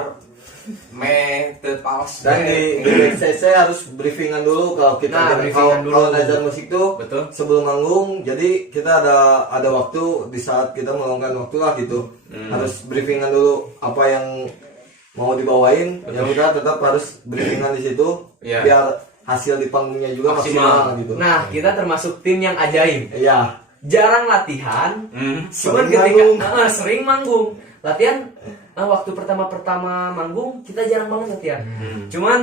teu pals Dan di backstage saya harus briefingan dulu kalau kita Nah, briefingan dulu. kalau Nazar musik tuh betul. sebelum manggung. Jadi kita ada waktu di saat kita meluangkan waktu lah gitu. Harus briefingan dulu apa yang mau dibawain. Ya udah tetap harus briefingan di situ Iya. biar hasil di panggungnya juga Maksimal. maksimal gitu. Nah, kita termasuk tim yang ajaib. Iya. Jarang latihan, cuman Sering ketika manggung. sering manggung. Latihan waktu pertama manggung kita jarang banget latihan. Cuman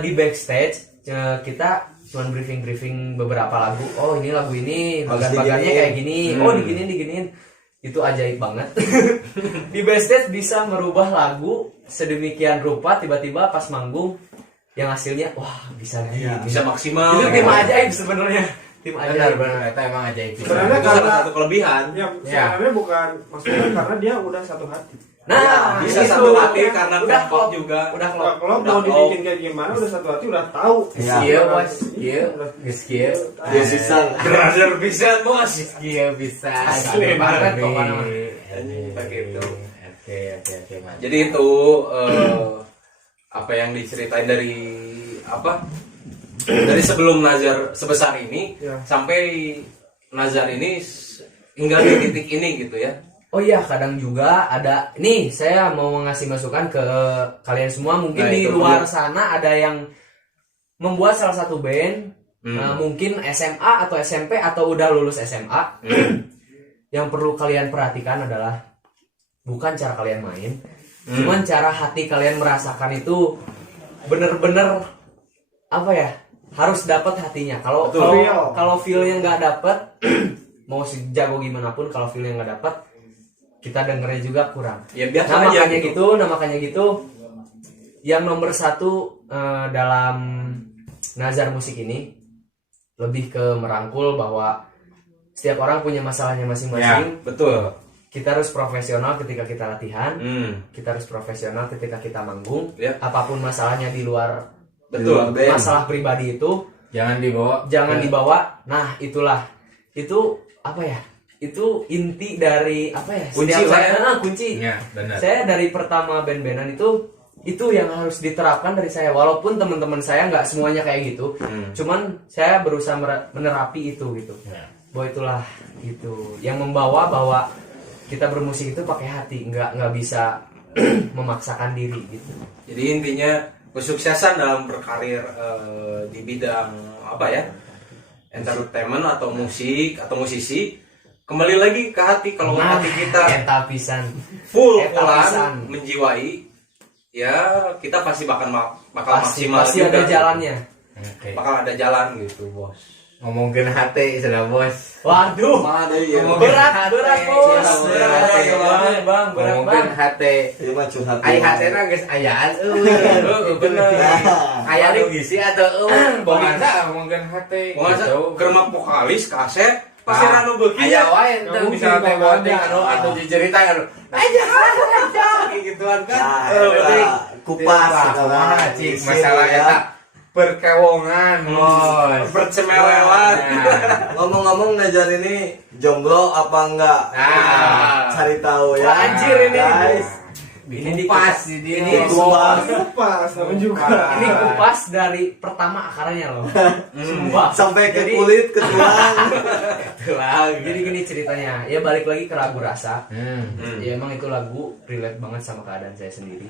di backstage kita cuman briefing beberapa lagu. Oh, ini lagu ini Harus bagan-bagannya diginiin. kayak gini. Oh, diginiin. Itu ajaib banget. Di backstage bisa merubah lagu sedemikian rupa, tiba-tiba pas manggung yang hasilnya wah bisa gini. Bisa maksimal. Itu tim ajaib sebenarnya. Tim ajaib. Benar, itu emang ajaib. Sebenarnya Itu salah karena satu kelebihan. ya sebenarnya bukan maksudnya karena dia udah satu hati. Nah, Bisa itu. satu hati karena udah klop klop juga. Udah klop. Kalau Udah mau tahu. dibikin kayak gimana udah satu hati udah tahu. Iya. Iya bos, iya, iya. Dia sisa. Brother bisa bos. Iya bisa. Asli banget kok, mana-mana. Anjing, begitu. Oke, mantap. Jadi itu apa yang diceritain dari sebelum Nazar sebesar ini Ya. sampai Nazar ini hingga di titik ini gitu ya. Oh iya, kadang juga ada. Nih, saya mau ngasih masukan ke kalian semua. Mungkin Nah, di itu luar dulu. sana ada yang membuat salah satu band, mungkin SMA atau SMP atau udah lulus SMA. Yang perlu kalian perhatikan adalah bukan cara kalian main, cuman cara hati kalian merasakan itu bener-bener harus dapat hatinya. Kalau Betul. kalau feelnya nggak dapet, mau sejago gimana pun, kalau feelnya nggak dapet, kita dengernya juga kurang. Ya biasa Nah aja makanya gitu, yang nomor satu dalam Nazar musik ini lebih ke merangkul bahwa setiap orang punya masalahnya Ya, masing-masing. betul. Kita harus profesional ketika kita latihan, Hmm, kita harus profesional ketika kita manggung. Ya. Apapun masalahnya di luar betul. Band. masalah pribadi itu Jangan dibawa. jangan dibawa. Nah, itu inti dari Kunci setiap lah ya. kunci. Iya, benar. Saya dari pertama band-bandan itu itu yang harus diterapkan dari saya, walaupun teman-teman saya nggak semuanya kayak gitu. Cuman saya berusaha menerapi itu gitu. Bahwa itulah gitu yang membawa bahwa kita bermusik itu pakai hati, nggak bisa memaksakan diri gitu. Jadi intinya kesuksesan dalam berkarir di bidang apa ya, entertainment atau musik atau musisi, kembali lagi ke hati. Kalau hati kita eta pisan full-fulan pisan. menjiwai, ya kita pasti bakal maksimal pasti juga. ada jalannya. Bakal ada jalan gitu, Bos. Ngomongin hati sudah bos. Waduh, Mana ya? berat bos, Bang, berat ngomongin hati. Iya mah curhat. Ai hati na geus ayaan Bener. aya nu ngisi atau bangsa ngomongin hati. Masa germak vokalis kaset pasti ranu beuki aya ya. wae teu bisa teh bonding anu dicerita anu. Aja gituan kan. Kupas sekarang cik masalah eta perkewongan bos. Bercemelewan. Ngomong-ngomong Najar ini jomblo apa enggak? Nah. Cari tahu ya. Wah, anjir ini. Guys. Ini Kupas ini Kupas. Pas namun juga. Ini kupas dari pertama akarnya loh. Sumpah. Sampai ke Jadi- kulit, ke tulang. Jadi gini ceritanya, ya balik lagi ke Lagu Rasa. Hmm. Ya emang itu lagu relate banget sama keadaan saya sendiri.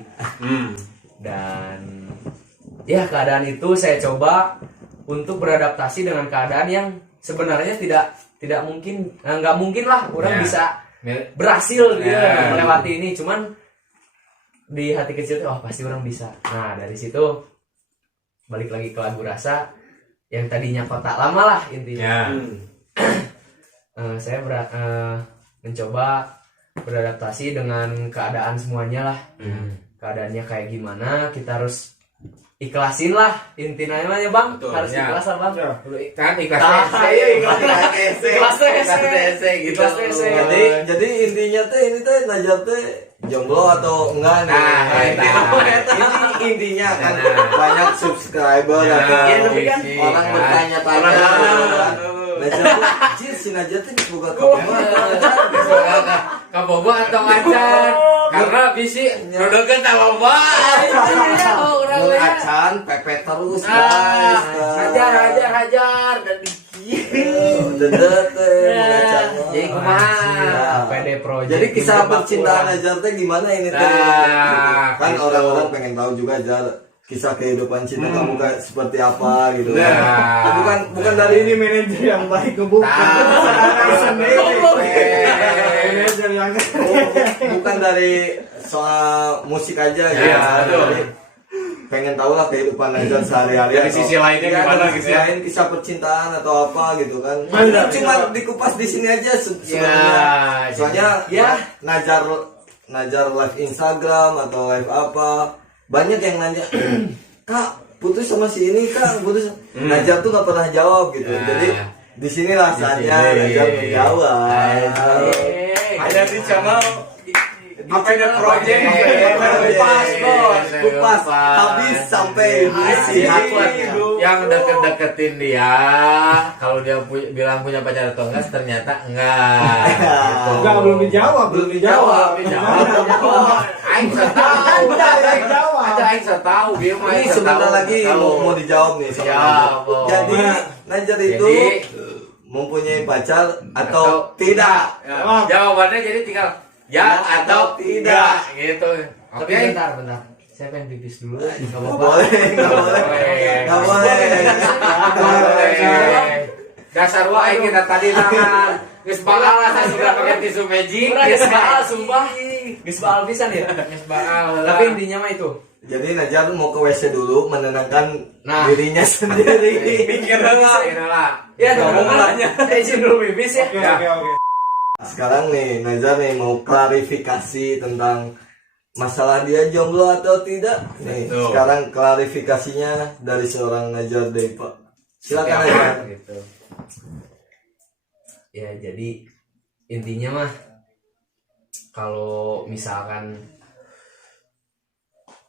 Dan ya keadaan itu saya coba untuk beradaptasi dengan keadaan yang sebenarnya tidak mungkin, nggak mungkin lah orang Ya. bisa berhasil gitu Ya. melewati ini. Cuman di hati kecil tuh, oh pasti orang bisa. Nah dari situ balik lagi ke Lagu Rasa yang tadinya kota lama lah intinya. Ya. Saya mencoba beradaptasi dengan keadaan semuanya lah. Keadaannya kayak gimana, kita harus ikhlasin lah intinya ya bang. Betul, Harus ya. ikhlas lah bang. Kan ikhlas Iya, ikhlas Ikhlas TC gitu. Ikhlas TC. Jadi intinya teh ini teh Najar teh jomblo atau enggak nih? Nah, Intinya kan Nah. banyak subscriber Ya, atau iya, tapi kan orang bertanya-tanya. Najar tuh, anjir si Najar tuh buka kapan? Kabogo atau acan karena bisi nudukeun teh loba. Mun acan pepet terus guys. Hajar dan Dedet teh mun acan. Jadi kumaha? PD Project. Jadi kisah percintaan Najar teh gimana ini teh? Nah, Kan gitu. orang-orang pengen tahu juga Jar kisah kehidupan cinta kamu kayak seperti apa gitu. Nah. Kan bukan dari Ini manajer yang baik ngebuka. Manajer yang bukan dari soal musik aja gitu. Ya, betul. Jadi pengen tahu lah kehidupan Najar sehari-hari Dari atau- sisi lainnya Iya, gimana dari gitu sisi ya. lain kisah percintaan atau apa gitu kan. Benar, Cuma benar. dikupas di sini aja sebenarnya. Ya, Soalnya ya. Najar live Instagram atau live apa banyak yang nanya, Kak putus sama si ini Kak putus. Najar tuh nggak pernah jawab gitu. Ya. Jadi di sinilah saatnya sini. Najar menjawab. Ada di channel apa ini project Kupas bos, kupas habis sampai isi yang deket-deketin dia kalau dia bilang punya pacar atau enggak ternyata enggak gitu. Enggak, belum dijawab. Aing bisa tahu Aing jawab. ada aing bisa tahu dia mah Ini aing bisa sebentar tahu. lagi Tahu. mau dijawab nih sama Ya, Najar. Bos. Jadi Najar itu Jadi- mempunyai pacar atau tidak? Jawabannya jadi tinggal ya atau tidak gitu. Tapi Oke. bentar. Saya pengen pipis dulu. Nggak Nggak apa-apa. boleh, nggak boleh, nggak boleh. Dasar wae kita tadi nahan. Geus bakal lah saya sudah pakai tisu magic. Udah geus baal sumpah. Geus baal pisan ya. Geus bakal. Tapi intinya mah itu. Jadi Najar mau ke WC dulu menenangkan Nah. dirinya sendiri. Mikir lah. Inilah. Ya, Ngomong nanya. izin dulu pipis ya. Oke. Sekarang nih Najar nih mau klarifikasi tentang masalah dia jomblo atau tidak. Nih Betul. sekarang klarifikasinya dari seorang Najar Depa. Silakan Najar. Gitu. Ya jadi intinya mah kalau misalkan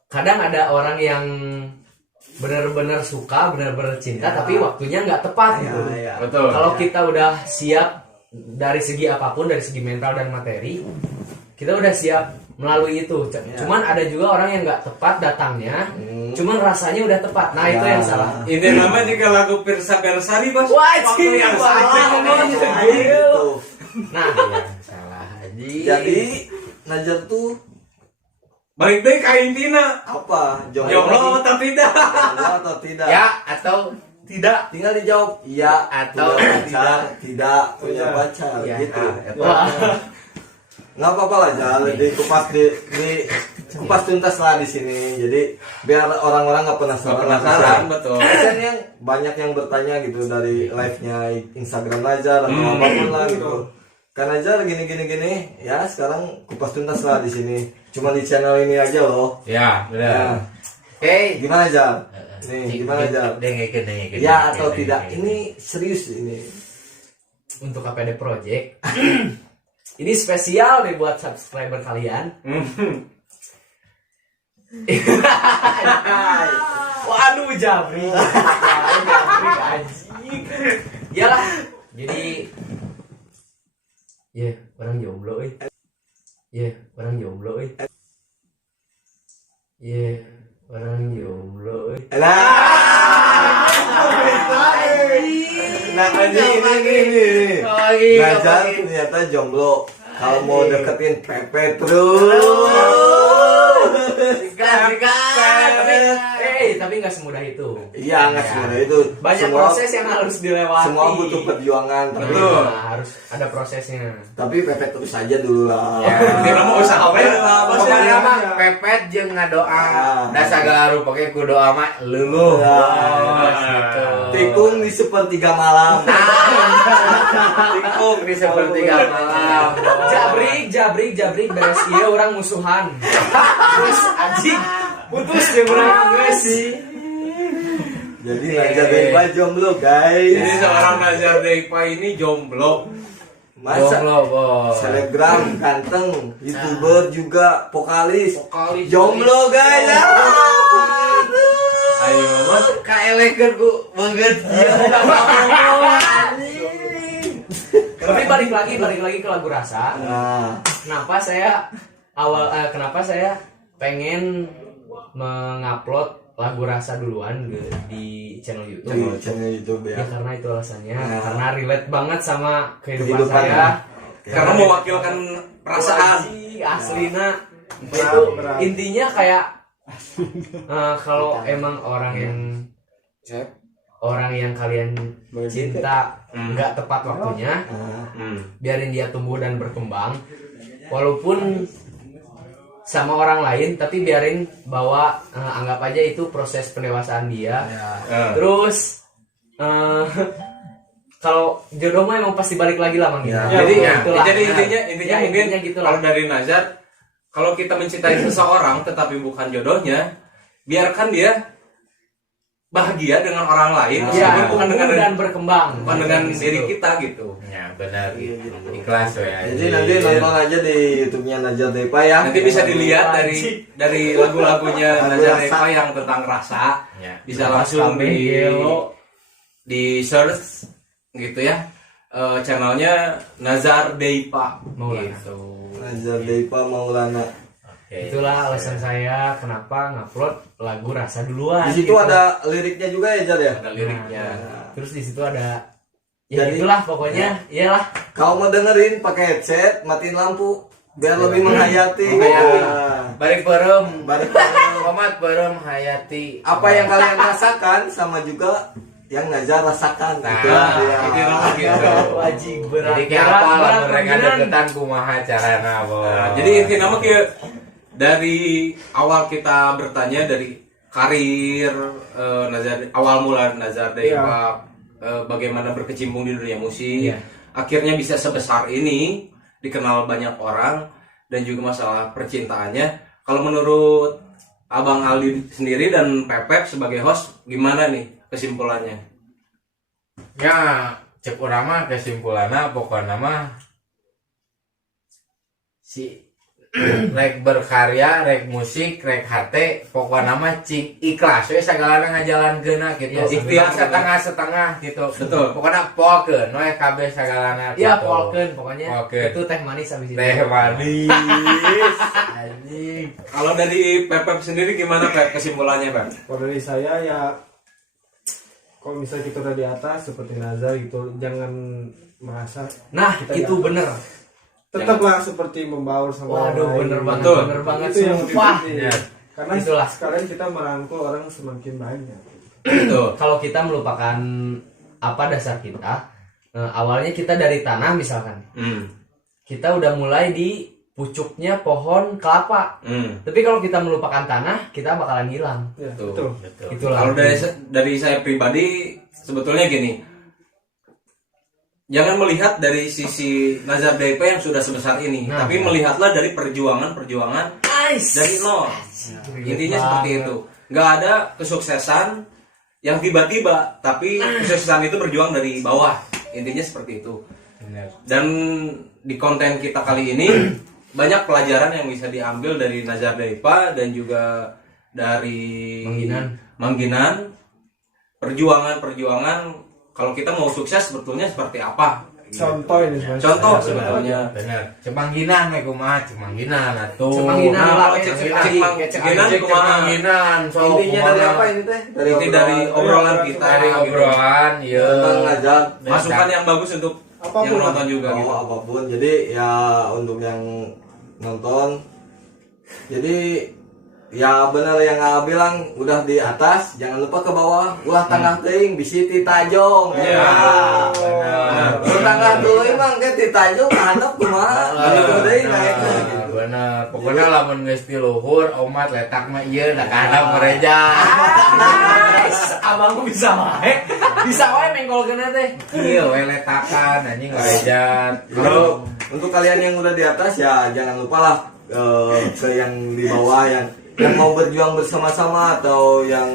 kadang ada orang yang benar-benar suka, benar-benar cinta, tapi waktunya nggak tepat gitu. Ya. Betul. Kalau kita udah siap dari segi apapun, dari segi mental dan materi, kita udah siap melalui itu. Cuman ada juga orang yang nggak tepat datangnya, cuman rasanya udah tepat. Nah itu yang salah. Ini nama juga lagu Pirsa Bersari bos. Wah, Waktu yang salah. Gitu. Nah, Yang salah haji. Jadi Najar tuh Balik deh ke intina. apa? Jomblo atau tidak? Jomblo atau tidak? Ya atau tidak. Tinggal dijawab iya Atau punya pacar, tidak punya pacar Ya, gitu. wah. Nggak apa-apa lah Jal, di kupas tuntas lah di sini. Jadi biar orang-orang nggak penasaran. Penasaran betul. Kan yang banyak yang bertanya gitu dari live-nya Instagram Najar atau apapun lah gitu. Kan Najar gini ya sekarang kupas tuntas lah di sini. Cuma di channel ini aja loh. Ya Ya. benar. Oke. Gimana Jar? Nih gimana Jar? Dengekin. Ya atau tidak? Ini serius ini. Untuk KPD Project. Ini spesial nih buat subscriber kalian. Waduh, Jabri. Jabri anjing. Iyalah. Jadi orang jomblo euy. Orang jomblo euy. Orang jomblo euy. Nah ini. Najar ternyata jomblo. Kalau mau deketin Pepe terus. Tapi nggak semudah itu. Iya nggak semudah itu. Banyak proses yang harus dilewati. Semua butuh perjuangan. Betul. Harus ada prosesnya. Tapi Pepe terus aja dulu lah. Ya. Tidak mau usaha apa lah bos. Pokoknya mah pepet jeung ngadoa. Da sagala rupa ge ku doa mah luluh. Bos, gitu. Tikung di sepertiga malam. Tikung di sepertiga malam. Jabrik beres ieu orang musuhan. Terus anjing putus jeung urang geus sih. Jadi Najar Deipa jomblo guys. Jadi seorang Najar Deipa ini jomblo. Masa Jomblo, bos. selebgram ganteng, youtuber juga, vokalis, Vokalis. jomblo guys. Ayo bos. Kaelekeun ku beungeut ieu. Tapi balik lagi ke lagu Rasa. Nah, Kenapa saya pengen mengupload lagu Rasa duluan di channel YouTube. di channel YouTube Ya ya. karena itu alasannya, Nah. karena relate banget sama kehidupan Kehidupan saya. ya. Karena mewakilkan perasaan. Aslina itu berat. intinya kayak kalau emang orang yang kalian cinta nggak tepat waktunya, biarin dia tumbuh dan berkembang, walaupun sama orang lain, tapi biarin bahwa anggap aja itu proses pendewasaan dia. Terus kalau jodoh mah emang pasti balik lagi lah Mang. Ya. Jadi intinya mungkin gitu kalau lah. dari Nazar, kalau kita mencintai seseorang tetapi bukan jodohnya, biarkan dia bahagia dengan orang lain, Ya, meskipun bukan dengan dan berkembang. bukan dengan Gitu. diri kita gitu. Ya benar. Ikhlas ya. Jadi nanti nonton aja di YouTube-nya Najar Deipa ya. Nanti bisa dilihat dari lagu-lagunya Lagu Nazar Rasa. Deipa yang tentang rasa, Ya. bisa langsung Gelo. di search gitu ya. Channelnya Nazar Deipa Maulana. gitu. Najar Deipa Maulana. Oke. Itulah alasan saya kenapa ngupload lagu Rasa duluan. Di situ gitu. ada liriknya juga ya Jar ya. Ada liriknya. Terus di situ ada ya Jadi- itulah pokoknya, iyalah. Kalau mau dengerin pakai headset, matiin lampu biar lebih menghayati. Menghayati. Nah, Balik berem. balik Komat berem hayati. apa yang kalian rasakan sama juga yang Najar rasakan. Nah, Gitu lah, ya. Kira-kira gitu. Wajib berat. Jadi kayak apa lah mereka kemungkinan. deketan kumaha carana, bos. Nah, jadi intinya nama kayak dari awal kita bertanya dari karir awal mula Nazar Deipa, bagaimana berkecimpung di dunia musik, Iya. akhirnya bisa sebesar ini, dikenal banyak orang, dan juga masalah percintaannya. Kalau menurut Abang Aldi sendiri dan Pepep sebagai host, gimana nih kesimpulannya? Ya, cek urang mah kesimpulanna pokokna mah si rek berkarya, rek musik, rek hate, pokoknya mah cik ikhlas we sagala ngajalankeunna gitu. Ya, Ikhtiar bener. setengah-setengah gitu. Betul. Pokoknya polkeun we kabeh sagalana gitu. Ya polken pokoknya Polkeun. itu teh manis habis itu. Teh manis. Anjing. Kalau dari Pep sendiri gimana Pep kesimpulannya Pep? Kalau dari saya ya, kalau misalnya kita udah di atas seperti Nazar gitu, jangan merasa Nah, kita itu di atas. bener. Tetaplah seperti membaur sama Waduh, orang lain. bener banget, Betul. bener banget. Itu yang lebih Sumpah. penting. Ya. Karena Itulah. sekalian kita merangkul orang semakin banyak. Betul. Kalau kita melupakan apa dasar kita, awalnya kita dari tanah misalkan. Kita udah mulai di pucuknya pohon kelapa. Tapi kalau kita melupakan tanah, kita bakalan hilang. Ya, Betul. betul. Itulah. Kalau dari saya pribadi sebetulnya gini, jangan melihat dari sisi Nazar DP yang sudah sebesar ini, Nah, tapi ya. melihatlah dari perjuangan dari nol. Intinya seperti itu. Nggak ada kesuksesan yang tiba-tiba, tapi kesuksesan itu berjuang dari bawah. Intinya seperti itu. Bener. Dan di konten kita kali ini banyak pelajaran yang bisa diambil dari Nazar Daipa dan juga dari Mangginan. Perjuangan kalau kita mau sukses sebetulnya seperti apa? Contoh ini sebenarnya. Contoh Saya- sebetulnya. Bener. Cemangginan we kumaha Cemangginan atuh. Cemangginan Nah, lah, cek Cemangginan cek kumaha? Cemangginan. So, Intinya dari apa ini teh? Ini dari obrolan kita, Dari gitu. obrolan, iya. Tentang Nazar. Masukan yang bagus untuk Apapun. yang nonton juga gitu. Apapun. Jadi ya untuk yang nonton, jadi ya benar yang Nga bilang, udah di atas jangan lupa ke bawah, ulah tangah teuing bisi ti tajong. Iya. Benar. Ulah tangah teuing mah ke ti tajong handap kumaha? Gitu deui naekna gitu. Bener. Pokoknya lamun geus ti luhur, omat letak mah ieu da kana gereja. Abangku bisa wae. Bisa wae mengkolkeunna teh. Ieu we letakan anjing gereja. Kalau untuk kalian yang udah di atas ya jangan lupa lah ke yang di bawah yang mau berjuang bersama-sama atau yang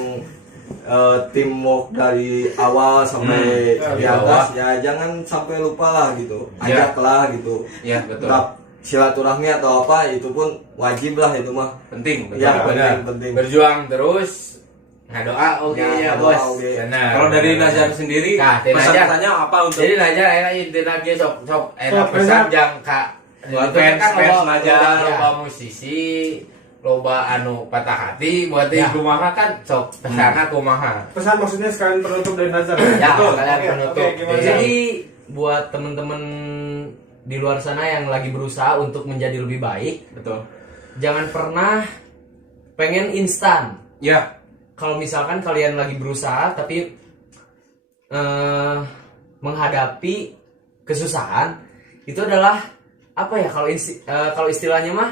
teamwork dari awal sampai di atas ya jangan sampai lupa lah gitu, Ya. ajaklah gitu. Iya, betul. Tetap silaturahmi atau apa itu pun wajib lah itu mah. Penting, betul. Ya Bener. penting. Berjuang terus ngadoa oke Ya, ya ngadoa bos. oge. Benar. Kalau dari Nazar sendiri, Kah, dari Nazar. pesan-pesannya apa untuk Jadi Najar enak intinya ge sok enak Sok, pesan Nazar. jang ka Buat itu kan fans loba- Najar. loba musisi, loba anu patah hati buat Ya. kumaha kan sok pesana kumaha. Pesan maksudnya sekalian penutup dari Nazar. Ya, Betul. kalian Oke, penutup. oke, gimana? Iya. Jadi buat temen-temen di luar sana yang lagi berusaha untuk menjadi lebih baik, betul? jangan pernah pengen instan. Ya, Kalau misalkan kalian lagi berusaha tapi menghadapi kesusahan, itu adalah apa ya, kalau istilahnya mah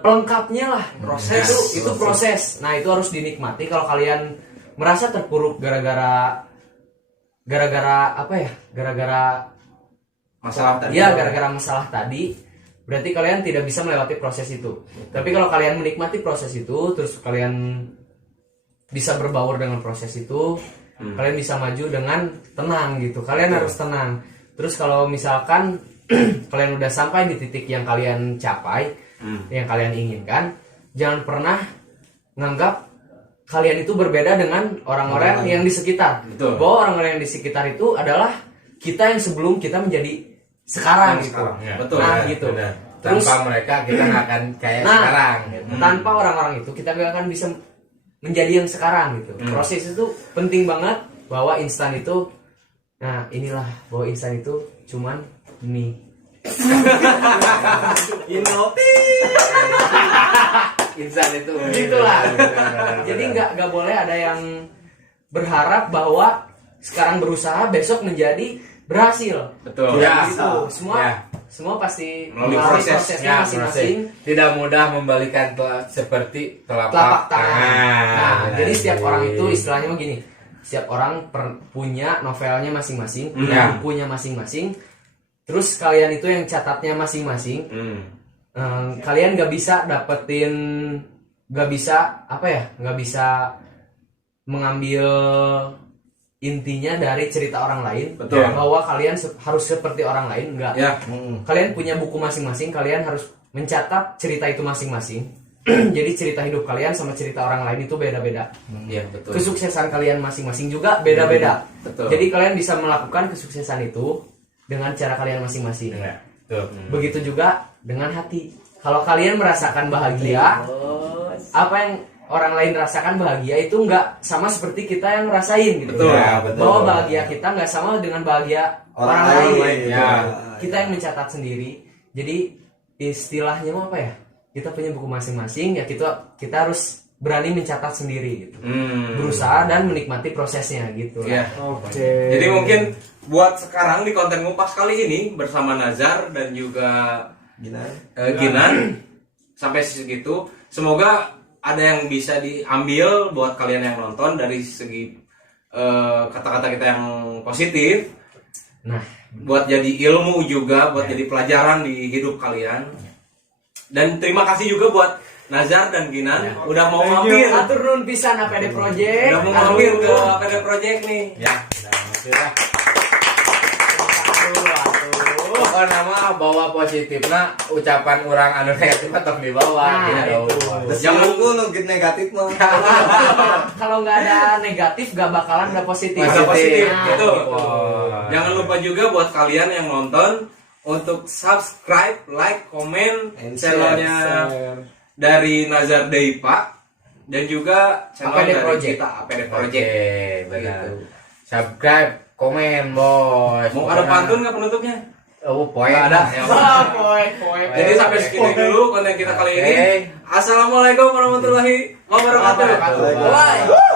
pelengkapnya lah, proses. Itu proses. Nah, itu harus dinikmati. Kalau kalian merasa terpuruk gara-gara apa ya, gara-gara masalah tadi. ya gara-gara masalah tadi, berarti kalian tidak bisa melewati proses itu. Tapi kalau kalian menikmati proses itu, terus kalian bisa berbaur dengan proses itu, kalian bisa maju dengan tenang gitu. Kalian harus tenang. Terus kalau misalkan kalian udah sampai di titik yang kalian capai, yang kalian inginkan, jangan pernah nganggap kalian itu berbeda dengan orang-orang yang di sekitar. Betul. Bahwa orang-orang yang di sekitar itu adalah kita yang sebelum kita menjadi sekarang gitu. Ya, Betul. Nah, Ya, gitu. benar. Terus Tanpa mereka kita nggak akan kayak Nah, sekarang gitu. tanpa orang-orang itu kita gak akan bisa menjadi yang sekarang gitu. Proses itu penting banget, bahwa instan itu, nah inilah bahwa instan itu cuman mie. Insan itu Gitulah. Benar. Jadi nggak boleh ada yang berharap bahwa sekarang berusaha besok menjadi berhasil. Betul. Ya. Gitu. Semua Ya. semua pasti Melalui melalui proses. prosesnya Ya, masing-masing. tidak mudah membalikan seperti Telapak telapak tangan. Nah, benar. jadi setiap orang itu istilahnya begini. Setiap orang punya novelnya masing-masing, punya bukunya masing-masing. Terus kalian itu yang catatnya masing-masing. Kalian nggak bisa dapetin, nggak bisa apa ya, nggak bisa mengambil intinya dari cerita orang lain. Betul. Bahwa kalian harus seperti orang lain, nggak. Ya. Kalian punya buku masing-masing, kalian harus mencatat cerita itu masing-masing. Jadi cerita hidup kalian sama cerita orang lain itu beda-beda. Iya, betul. Kesuksesan kalian masing-masing juga beda-beda. Betul. Jadi kalian bisa melakukan kesuksesan itu dengan cara kalian masing-masing. Iya, betul. Begitu juga dengan hati. Kalau kalian merasakan bahagia, apa yang orang lain rasakan bahagia itu nggak sama seperti kita yang ngerasain gitu. Betul. Ya, betul. Bahwa bahagia kita nggak sama dengan bahagia orang lain. ya. Kita yang mencatat sendiri. Jadi istilahnya apa ya? Kita punya buku masing-masing ya, kita harus berani mencatat sendiri gitu. Berusaha dan menikmati prosesnya gitu. Iya. Oke. Jadi mungkin buat sekarang di konten ngupas kali ini bersama Nazar dan juga Ginan sampai segitu. Semoga ada yang bisa diambil buat kalian yang nonton dari segi kata-kata kita yang positif. Nah, Buat jadi ilmu juga, buat jadi pelajaran di hidup kalian. Dan terima kasih juga buat Nazar dan Ginan udah mau mampir. atur nun pisan APD Project. Udah mau mampir ke APD Project nih. Ya, udah maksud lah. Pokoknya nama bawa positifnya ucapan orang anu negatif atau dibawa Nah, gitu. itu. Jangan lu nugget negatif mah. Kalau nggak ada negatif gak bakalan ada positif. Ada positif, Nah, gitu. Oh. Jangan lupa juga buat kalian yang nonton untuk subscribe, like, komen And channelnya dari Nazar Deipa dan juga channel APD dari Project. kita APD Oke, Project. benar. Gitu. Subscribe, komen, bos. Mau ada pantun nggak penutupnya? Oh, poin. Nggak ada. Ya, Wah, poin. jadi sampai segini dulu konten kita kali ini. Oke. Assalamualaikum warahmatullahi wabarakatuh. Wabarakatuh. Bye.